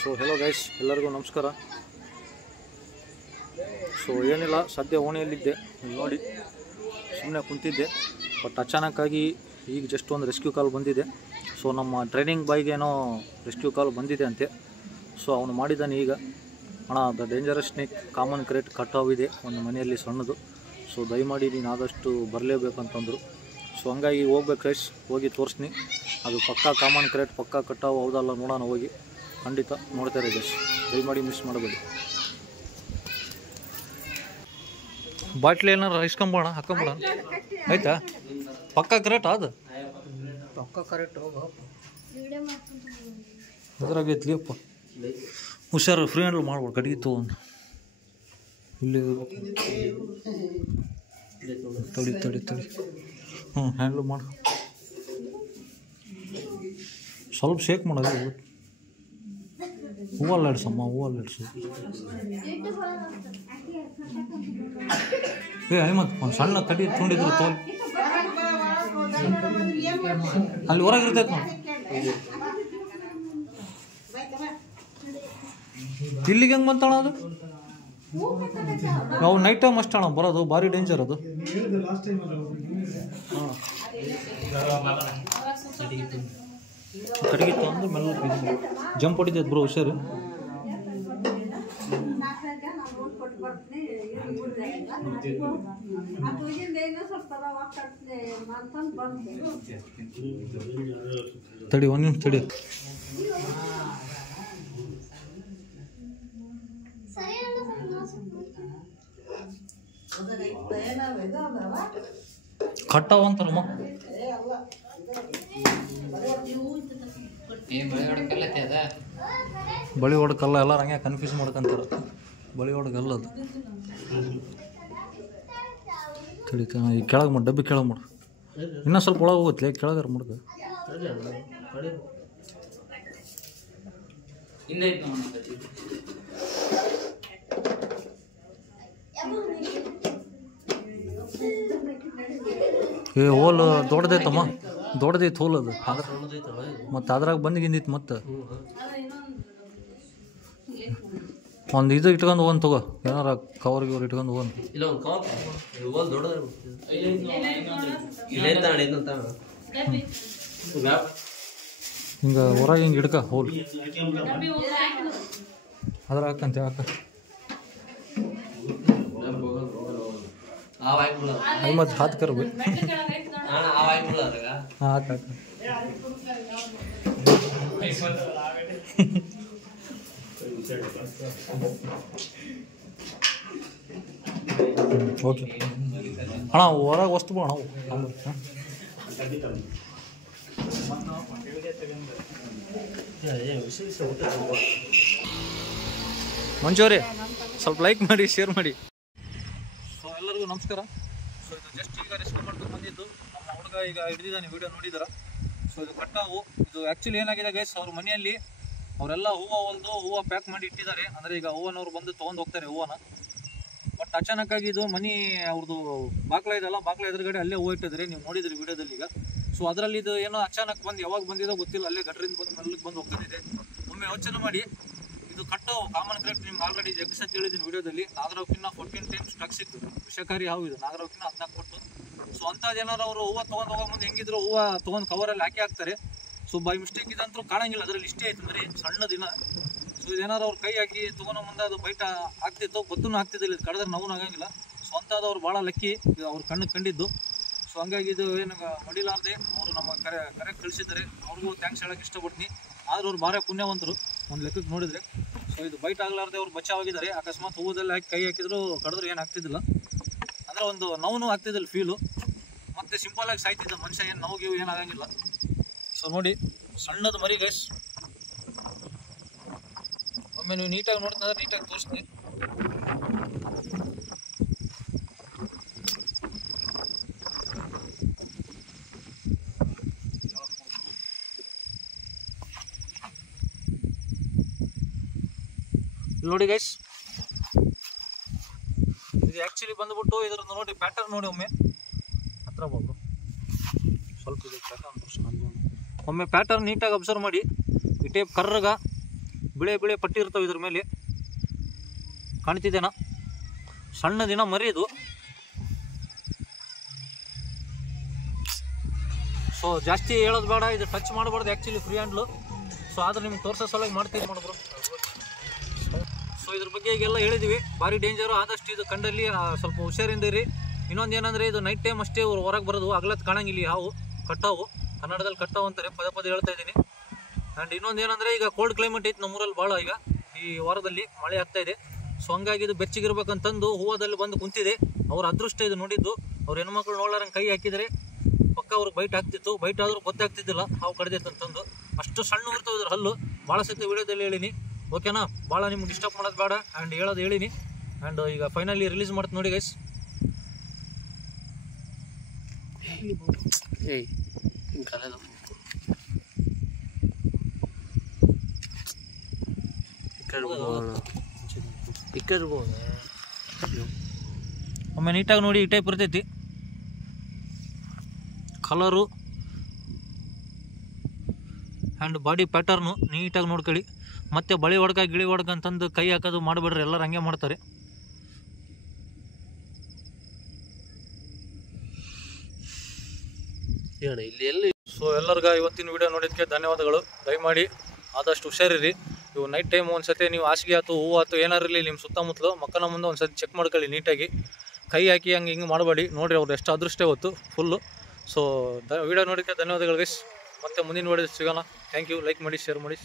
So hello guys, ಎಲ್ಲರಿಗೂ ನಮಸ್ಕಾರ. So ಏನಿಲ್ಲ, ಸದ್ಯ ಓಣಿಯಲ್ಲಿದ್ದೆ, ನೋಡಿ ಸುಮ್ಮನೆ ಕುಂತಿದ್ದೆ. ಬಟ್ ಅಚಾನಕ್ಕಾಗಿ ಈಗ ಜಸ್ಟ್ ಒಂದು ರೆಸ್ಕ್ಯೂ ಕಾಲ್ ಬಂದಿದೆ. ಸೊ ನಮ್ಮ ಟ್ರೈನಿಂಗ್ ಬಾಯ್ಗೇನೋ ರೆಸ್ಕ್ಯೂ ಕಾಲ್ ಬಂದಿದೆ ಅಂತೆ. ಸೊ ಅವನು ಮಾಡಿದ್ದಾನೆ ಈಗ, ಅಣ್ಣ the dangerous snake common krait ಕಟಾವಿದೆ ಒಂದು ಮನೆಯಲ್ಲಿ ಸಣ್ಣದು, ಸೊ ದಯಮಾಡಿ ನೀನು ಆದಷ್ಟು ಬರಲೇಬೇಕಂತಂದರು. ಸೊ ಹಂಗಾಗಿ ಹೋಗ್ಬೇಕು ಗೈಸ್, ಹೋಗಿ ತೋರಿಸ್ತೀನಿ. ಅದು ಪಕ್ಕಾ ಕಾಮನ್ ಕ್ರೇಟ್, ಪಕ್ಕಾ ಕಟಾವು ಹೌದಲ್ಲ ನೋಡೋಣ, ಹೋಗಿ ಖಂಡಿತ ನೋಡ್ತಾರೆ ಗೈಸ್, ದಯಮಾಡಿ ಮಿಸ್ ಮಾಡಬೇಡಿ. ಬಾಟ್ಲಿ ಏನಾರು ಇಸ್ಕೊಂಬೋಣ, ಹಾಕೊಂಬೋಣ, ಆಯ್ತಾ? ಪಕ್ಕಾ ಕರೆಕ್ಟ್ ಅದು, ಪಕ್ಕಾ ಕರೆಕ್ಟ್ ಹೋಗ ಅದ್ರಾಗೈತ್ಲಿ ಅಪ್ಪ. ಹುಷಾರು, ಫ್ರೀ ಹ್ಯಾಂಡಲ್ ಮಾಡ್ಬೋದು, ಕಡಿಗಿತ್ತು ಒಂದು ಇಲ್ಲಿ ತಡಿ ತಡಿ ತಡಿ. ಹ್ಯಾಂಡ್ಲ್ ಮಾಡು, ಸ್ವಲ್ಪ ಶೇಕ್ ಮಾಡೋದು. ಹೂವಲ್ಲಾಡ್ಸಮ್ಮ, ಹೂವಲ್ಲಾಡ್ಸು. ಅಹಮದ್ ಒಂದು ಸಣ್ಣ ಕಡಿ ತುಂಡಿದ್ರು ತೋಲ್ ಅಲ್ಲಿ ಹೊರಗಿರ್ತೈತೆ ನಾವು. ಇಲ್ಲಿಗೆ ಹೆಂಗೆ ಬಂತಣ ಅದು? ನಾವು ನೈಟ್ ಟೈಮ್ ಅಷ್ಟೇ ಅಣ್ಣ ಬರೋದು, ಭಾರಿ ಡೇಂಜರ್ ಅದು. ಹಾಂ ಕಡಿಗಿತ್ತು ಅಂದ್ರೆ ಮೆಲ್ಲ ಜಂಪ್ ಹೊಡಿತೈತೆ ಬ್ರೋ, ಹುಷಾರು. ತಡಿ ಒಂದು ನಿಮಿಷ ತಡಿ. ಕಟ್ಟಾವ ಅಂತಾರಮ್ಮ, ಬಳಿ ಹೊಡ್ಕಲ್ಲ. ಎಲ್ಲರೂ ಹಂಗೆ ಕನ್ಫ್ಯೂಸ್ ಮಾಡ್ಕೊಂತಾರೆ, ಬಳಿ ಹೊಡ್ಕಲ್ಲ ಅದು. ತಡಿ ಈ ಕೆಳಗೆ ಮಾಡಿ, ಡಬ್ಬಿ ಕೆಳಗೆ ಮಾಡು, ಇನ್ನೂ ಸ್ವಲ್ಪ ಒಳಗೆ ಹೋಗುತ್ತೆ, ಕೆಳಗಾರ ಮುಡ್ಕ. ಏ ಹೋಲ್ ದೊಡ್ಡದೈತಮ್ಮ, ದೊಡ್ಡದೈತೆ ಹೋಲ್ ಅದು. ಮತ್ತು ಅದ್ರಾಗ ಬಂದಿಗಿಂದಿತ್ತು. ಮತ್ತು ಒಂದು ಇದು ಇಟ್ಕೊಂಡು ಹೋಗೋಣ ತಗೋ, ಏನಾರ ಕವರ್ಗೆ ಇವ್ರು ಇಟ್ಕೊಂಡು ಹೋಗೋಣ. ಹಿಂಗೆ ಹೊರಗೆ ಹಿಂಗೆ ಹಿಡ್ಕ ಹೋಲ್, ಅದ್ರ ಹಾಕಂತೆ ಹಾಕ. ಮತ್ತು ಹಾತ್ ಕರ್ಬೇಕು. ಹಾಂ ಹಾಕ ಹಾಕ. ಓಕೆ ಅಣ್ಣ, ಹೊರಗೆ ವಸ್ತು ಬಾ ಅಣ್ಣ. ಮಂಜೂರಿ ಸ್ವಲ್ಪ ಲೈಕ್ ಮಾಡಿ, ಶೇರ್ ಮಾಡಿ. ಸೊ ಎಲ್ಲರಿಗೂ ನಮಸ್ಕಾರ. ಸೊ ಇದು ಜಸ್ಟ್ ಈಗ ರೆಸ್ಕ್ಯೂ ಮಾಡ್ಕೊಂಡು ಬಂದಿದ್ದು ನಮ್ಮ ಹುಡುಗ, ಈಗ ಹಿಡಿದಿದ್ದಾನೆ, ವಿಡಿಯೋ ನೋಡಿದಾರ. ಸೊ ಇದು ಕಟ್ಟಾವು. ಇದು ಆ್ಯಕ್ಚುಲಿ ಏನಾಗಿದೆ ಗೈಸ್, ಅವ್ರ ಮನೆಯಲ್ಲಿ ಅವರೆಲ್ಲ ಹೂವು ಹೊಲ್ದು ಹೂವು ಪ್ಯಾಕ್ ಮಾಡಿ ಇಟ್ಟಿದ್ದಾರೆ. ಅಂದರೆ ಈಗ ಹೂವನವ್ರು ಬಂದು ತೊಗೊಂಡು ಹೋಗ್ತಾರೆ ಹೂವನ. ಬಟ್ ಅಚಾನಕ್ಕಾಗಿ ಇದು ಮನೆ ಅವ್ರದ್ದು ಬಾಗ್ಲ ಇದೆಲ್ಲ, ಬಾಗ್ಲ ಎದುರುಗಡೆ ಅಲ್ಲೇ ಹೂವು ಇಟ್ಟಿದ್ದಾರೆ, ನೀವು ನೋಡಿದ್ರಿ ವಿಡಿಯೋದಲ್ಲಿ ಈಗ. ಸೊ ಅದರಲ್ಲಿ ಇದು ಏನೋ ಅಚಾನಕ್ ಬಂದು ಯಾವಾಗ ಬಂದಿದೋ ಗೊತ್ತಿಲ್ಲ, ಅಲ್ಲೇ ಗಟ್ರಿಂದ ಬಂದು ಮೆಲ್ಲಕ್ಕೆ ಬಂದು ಹೋಗ್ತಿದೆ. ಒಮ್ಮೆ ಯೋಚನೆ ಮಾಡಿ, ಇದು ಕಟ್ಟಾವು ಕಾಮನ್ ಕ್ರೇಟ್ ನಿಮ್ಗೆ ಆಲ್ರೆಡಿ ಜಗ್ಸತ್ ಹೇಳಿದ್ದೀನಿ ವಿಡಿಯೋದಲ್ಲಿ. ನಾಗರಾವ್ಕಿನ್ನ 14 ಟೈಮ್ಸ್ ಸ್ಟಾಕ್ ಸಿಕ್ತು. ವಿಷಕಾರಿ ಹಾವು ಇದು, ನಾಗರಾವ್ಕಿನ್ನ 14 ಕೊಟ್ಟು. ಸೊ ಅಂಥದ್ದೇನಾರು ಅವರು ಹೂವು ತೊಗೊಂಡು ಹೋಗೋ ಮುಂದೆ ಹೆಂಗಿದ್ರು ಹೂವು ತೊಗೊಂಡು ಕವರಲ್ಲಿ ಹಾಕಿ ಹಾಕ್ತಾರೆ. ಸೊ ಬೈ ಮಿಸ್ಟೇಕ್ ಇದಂತೂ ಕಾಣಂಗಿಲ್ಲ, ಅದರಲ್ಲಿ ಇಷ್ಟೇ ಆಯ್ತು ಮರಿ, ಸಣ್ಣ ದಿನ. ಸೊ ಇದೇನಾರು ಅವ್ರು ಕೈ ಹಾಕಿ ತೊಗೊಳೋ ಮುಂದೆ ಅದು ಬೈಟ್ ಆಗ್ತಿತ್ತು, ಗೊತ್ತೂ ಆಗ್ತಿದ್ದಿಲ್ಲ, ಇದು ಕಡಿದ್ರೆ ನೋವು ಆಗಂಗಿಲ್ಲ. ಸೊ ಅಂಥದ್ದು ಭಾಳ ಲಕ್ಕಿ, ಇದು ಅವ್ರು ಕಣ್ಣಿಗೆ ಕಂಡಿದ್ದು. ಸೊ ಹಂಗಾಗಿ ಇದು ಏನು ಮಡಿಲಾರ್ದೆ ಅವರು ನಮ್ಮ ಕರೆಕ್ಟ್ ಕಳಿಸಿದ್ದಾರೆ, ಅವ್ರಿಗೂ ಥ್ಯಾಂಕ್ಸ್ ಹೇಳೋಕ್ಕೆ ಇಷ್ಟಪಡ್ತೀನಿ. ಆದ್ರೆ ಅವ್ರು ಭಾಳ ಪುಣ್ಯವಂತರು ಒಂದು ಲೆಕ್ಕಕ್ಕೆ ನೋಡಿದರೆ. ಸೊ ಇದು ಬೈಟ್ ಆಗಲಾರ್ದೆ ಅವ್ರು ಬಚಾವಾಗಿದ್ದಾರೆ. ಅಕಸ್ಮಾತ್ ಹೂವದಲ್ಲಿ ಹಾಕಿ ಕೈ ಹಾಕಿದ್ರು ಕಡಿದ್ರೆ ಏನು ಆಗ್ತಿದ್ದಿಲ್ಲ, ಅಂದರೆ ಒಂದು ನೋವು ಆಗ್ತಿದ್ದಿಲ್ಲ ಫೀಲು. ಮತ್ತು ಸಿಂಪಲಾಗಿ ಸಾಯ್ತಿದ್ದ ಮನುಷ್ಯ, ಏನು ನೋವು ಏನಾಗಂಗಿಲ್ಲ. ಸೊ ನೋಡಿ, ಸಣ್ಣದು ಮರಿ ಗೈಸ್. ಒಮ್ಮೆ ನೀವು ನೀಟಾಗಿ ನೋಡ್ತಿದ್ರೆ ನೀಟಾಗಿ ತೋರಿಸ್ತೀನಿ. ನೋಡಿ ಗೈಸ್, ಇದು ಆ್ಯಕ್ಚುಲಿ ಬಂದುಬಿಟ್ಟು ಇದ್ರದ್ದು ನೋಡಿ ಪ್ಯಾಟರ್ನ್ ನೋಡಿ, ಒಮ್ಮೆ ಹತ್ರ ಹೋಗ್ರು ಸ್ವಲ್ಪ ಇದು ಪ್ಯಾಟರ್ನ್ ಒಮ್ಮೆ ಪ್ಯಾಟರ್ನ್ ನೀಟಾಗಿ ಅಬ್ಸರ್ವ್ ಮಾಡಿ. ಈ ಟೈಪ್ ಕರ್ರಗ ಬಿಳೆ ಬಿಳೆ ಪಟ್ಟಿ ಇರ್ತವೆ ಇದ್ರ ಮೇಲೆ, ಕಾಣ್ತಿದ್ದೇನಾ? ಸಣ್ಣ ದಿನ ಮರಿ ಇದು. ಸೊ ಜಾಸ್ತಿ ಹೇಳೋದು ಬೇಡ, ಇದು ಟಚ್ ಮಾಡಬಾರ್ದು ಆ್ಯಕ್ಚುಲಿ ಫ್ರೀ ಹ್ಯಾಂಡ್ಲು. ಸೊ ಆದ್ರೆ ನಿಮ್ಗೆ ತೋರಿಸೋ ಸಲುವಾಗಿ ಮಾಡ್ತೀವಿ ಮಾಡಿದ್ರು. ಸೊ ಇದ್ರ ಬಗ್ಗೆ ಈಗೆಲ್ಲ ಹೇಳಿದ್ವಿ, ಭಾರಿ ಡೇಂಜರು. ಆದಷ್ಟು ಇದು ಕಂಡಲ್ಲಿ ಸ್ವಲ್ಪ ಹುಷಾರಿಂದ ಇರಿ. ಇನ್ನೊಂದು ಏನಂದರೆ ಇದು ನೈಟ್ ಟೈಮ್ ಅಷ್ಟೇ ಹೊರಗೆ ಬರೋದು, ಹಗಲತ್ತು ಕಾಣಂಗಿಲ್ಲ ಹಾವು. ಕಟ್ಟಾವು, ಕನ್ನಡದಲ್ಲಿ ಕಟ್ಟಾವು ಅಂತಾರೆ, ಪದೇ ಪದೇ ಹೇಳ್ತಾ ಇದ್ದೀನಿ. ಆ್ಯಂಡ್ ಇನ್ನೊಂದು ಏನಂದರೆ ಈಗ ಕೋಲ್ಡ್ ಕ್ಲೈಮೇಟ್ ಐತೆ ನಮ್ಮೂರಲ್ಲಿ ಭಾಳ. ಈಗ ಈ ವಾರದಲ್ಲಿ ಮಳೆ ಆಗ್ತಾ ಇದೆ. ಸೊ ಹಂಗಾಗಿ ಇದು ಬೆಚ್ಚಗಿರ್ಬೇಕಂತಂದು ಹೂವದಲ್ಲಿ ಬಂದು ಕುಂತಿದೆ. ಅವ್ರ ಅದೃಷ್ಟ ಇದು ನೋಡಿದ್ದು. ಅವ್ರ ಹೆಣ್ಮಕ್ಳು ನೋಡೋರಂಗೆ ಕೈ ಹಾಕಿದರೆ ಪಕ್ಕ ಅವ್ರಿಗೆ ಬೈಟ್ ಆಗ್ತಿತ್ತು. ಬೈಟ್ ಆದರೂ ಗೊತ್ತಾಗ್ತಿದ್ದಿಲ್ಲ ಹಾವು ಕಡ್ದೈತೆ ಅಂತಂದು. ಅಷ್ಟು ಸಣ್ಣ ಇರ್ತವೆ ಇದ್ರ ಹಲ್ಲು. ಭಾಳ ಸತಿ ವಿಡಿಯೋದಲ್ಲಿ ಹೇಳಿನಿ, ಓಕೆನಾ? ಭಾಳ ನಿಮ್ಗೆ ಡಿಸ್ಟರ್ಬ್ ಮಾಡೋದು ಬೇಡ. ಆ್ಯಂಡ್ ಹೇಳೋದು ಹೇಳಿನಿ. ಆ್ಯಂಡ್ ಈಗ ಫೈನಲಿ ರಿಲೀಸ್ ಮಾಡ್ತೀನಿ ನೋಡಿ ಗೈಸ್. ಒಮ್ಮೆ ನೀಟಾಗಿ ನೋಡಿ, ಈ ಟೈಪ್ ಇರ್ತೈತಿ ಕಲರು ಆ್ಯಂಡ್ ಬಾಡಿ ಪ್ಯಾಟರ್ನು. ನೀಟಾಗಿ ನೋಡ್ಕೊಳ್ಳಿ. ಮತ್ತೆ ಬಳಿ ಹೊಡ್ಕ ಗಿಳಿ ಹೊಡ್ಕ ಅಂತಂದು ಕೈ ಹಾಕೋದು ಮಾಡಬೇಡ್ರಿ, ಎಲ್ಲರೂ ಹಂಗೆ ಮಾಡ್ತಾರೆ. ಸೊ ಎಲ್ಲರಿಗೂ ಇವತ್ತಿನ ವಿಡಿಯೋ ನೋಡಿದ್ದಕ್ಕೆ ಧನ್ಯವಾದಗಳು. ದಯಮಾಡಿ ಆದಷ್ಟು ಹುಷಾರಿರಿ. ಇವು ನೈಟ್ ಟೈಮ್ ಒಂದ್ಸತಿ ನೀವು ಹಾಸಿಗೆ ಆಯ್ತು, ಹೂವು ಆಯ್ತು, ಏನಾರಿರಲಿ ನಿಮ್ಮ ಸುತ್ತಮುತ್ತಲು ಮಕ್ಕಳ ಮುಂದೆ ಒಂದ್ಸತಿ ಚೆಕ್ ಮಾಡ್ಕೊಳ್ಳಿ ನೀಟಾಗಿ. ಕೈ ಹಾಕಿ ಹಿಂಗೆ ಮಾಡಬೇಡಿ. ನೋಡಿರಿ ಅವ್ರು ಎಷ್ಟು ಅದೃಷ್ಟ ಇವತ್ತು ಫುಲ್ಲು. ಸೊ ವಿಡಿಯೋ ನೋಡೋಕ್ಕೆ ಧನ್ಯವಾದಗಳು ಗೈಸ್. ಮತ್ತೆ ಮುಂದಿನ ವಿಡಿಯೋ ಸಿಗೋಣ. Thank you. ಲೈಕ್ ಮಾಡಿ, ಶೇರ್ ಮಾಡಿ.